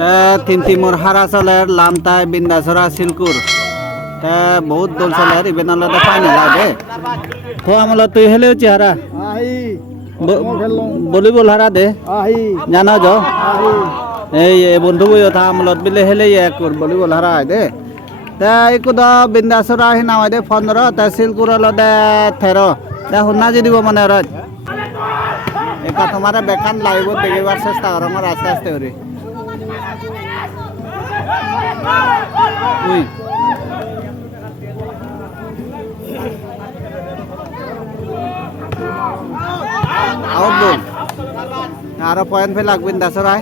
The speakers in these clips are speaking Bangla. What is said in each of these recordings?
Tintimur Harasaler, Lamtai, Bindasura, Silkur. Both those are even on the final. Koamala to Hello Chara. Bolibul Harade. Janajo. A Bundu Tamlot Billy Heliakur, Bolibul Harade. The Ikuda Bindasura nowadays, Fondra, the Silkura, the Terror, the Hunaji Womanera. A Katamara Bekan Live with the Giversa Star or Rasta story. Outboard. Nara point पे लग बिंदा सराय.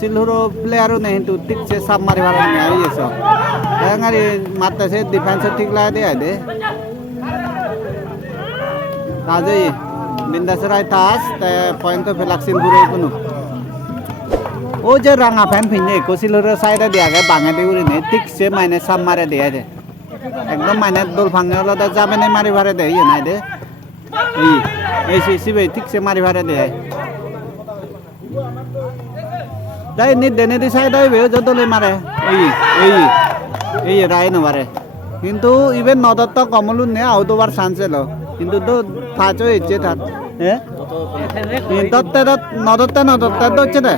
Silhuro player नहीं तो टिक से सब मारे वाला नहीं है ये सब. यार माता से डिफेंस ठीक ला दे आदे. ताजे बिंदासराय तास ते पॉइंट तो फिलहाल सिलहुरो कुनु ओ जे रंगा फैन फिने को सिलहुरो साइड दिया गया बांगे देउरी ने ठीक से माने सब मारे दिया दे एकदम माने दोल भांगे वाला दा जाबे नहीं मारी भारे दे ये ना दे ऐसी बे ठीक से मारी भारे दे दाई नि देने दी साइड आवे जो दोले मारे এই রায় নবারে কিন্তু ইভেন নদত্ত কমলু নে আউটওভার চান্সেলো কিন্তু তো ফাজো ইচ্ছে থাক হ্যাঁ নদত্তে নদত্তে তো হচ্ছে না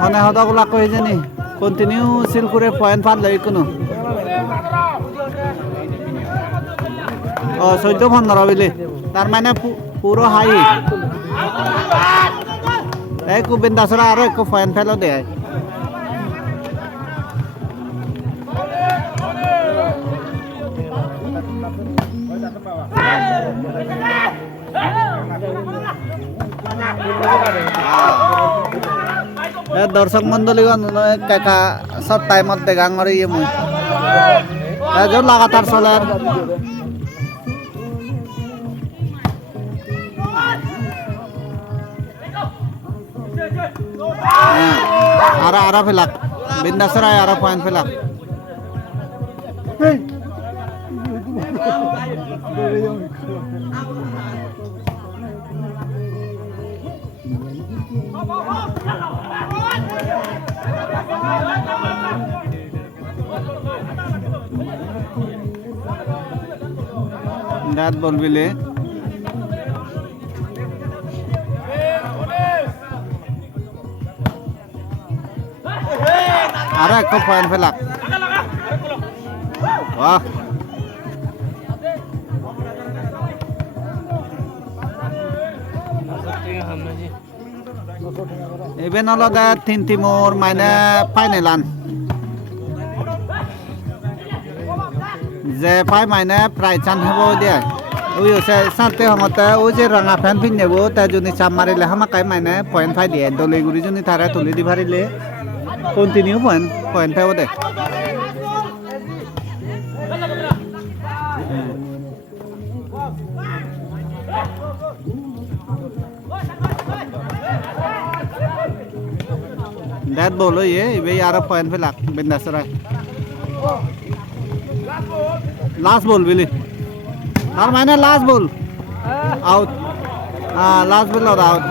মানে হদগুলা কই জানি কন্টিনিউ সিল করে পয়েন্ট পার লই কোনো ও 14-15 বিলে তার মানে পুরো হাই এই কুবিন্দাসরা আর এক পয়েন্ট ফেলো দেয় দর্শক মন্ডলীগণ কাকা সব টাইমত দেখাং আর ইয়ে মই এজন লাগাতার চলে আরা ফেলাক বিন্দাসরায় আরা পয়েন্ট ফেলাক দাঁত বলবিলে আর এক পয়েন্ট ফেলাক বাহ Even all of that Tintimur meine Painelan. The five mine price and have there. We say something on the Uzi Ranga Fan Pin the wood that Juni Samari Hamakai mine, point 5 day, Dolly Gurujuni Tara to Lady Varile. Continue point over there. That ball, yeah, we are a point for luck, Bindasara. Last ball, Willie. Our man, last ball. Out. Last ball or out.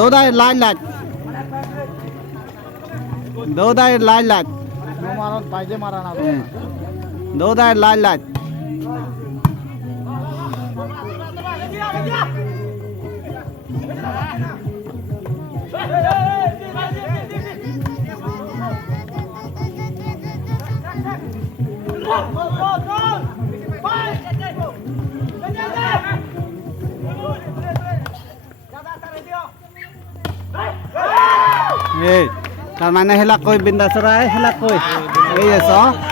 Dodai lilac. Dodai lilac. Dodai lilac. Karena helak koi binda serai helak koi. Iya so.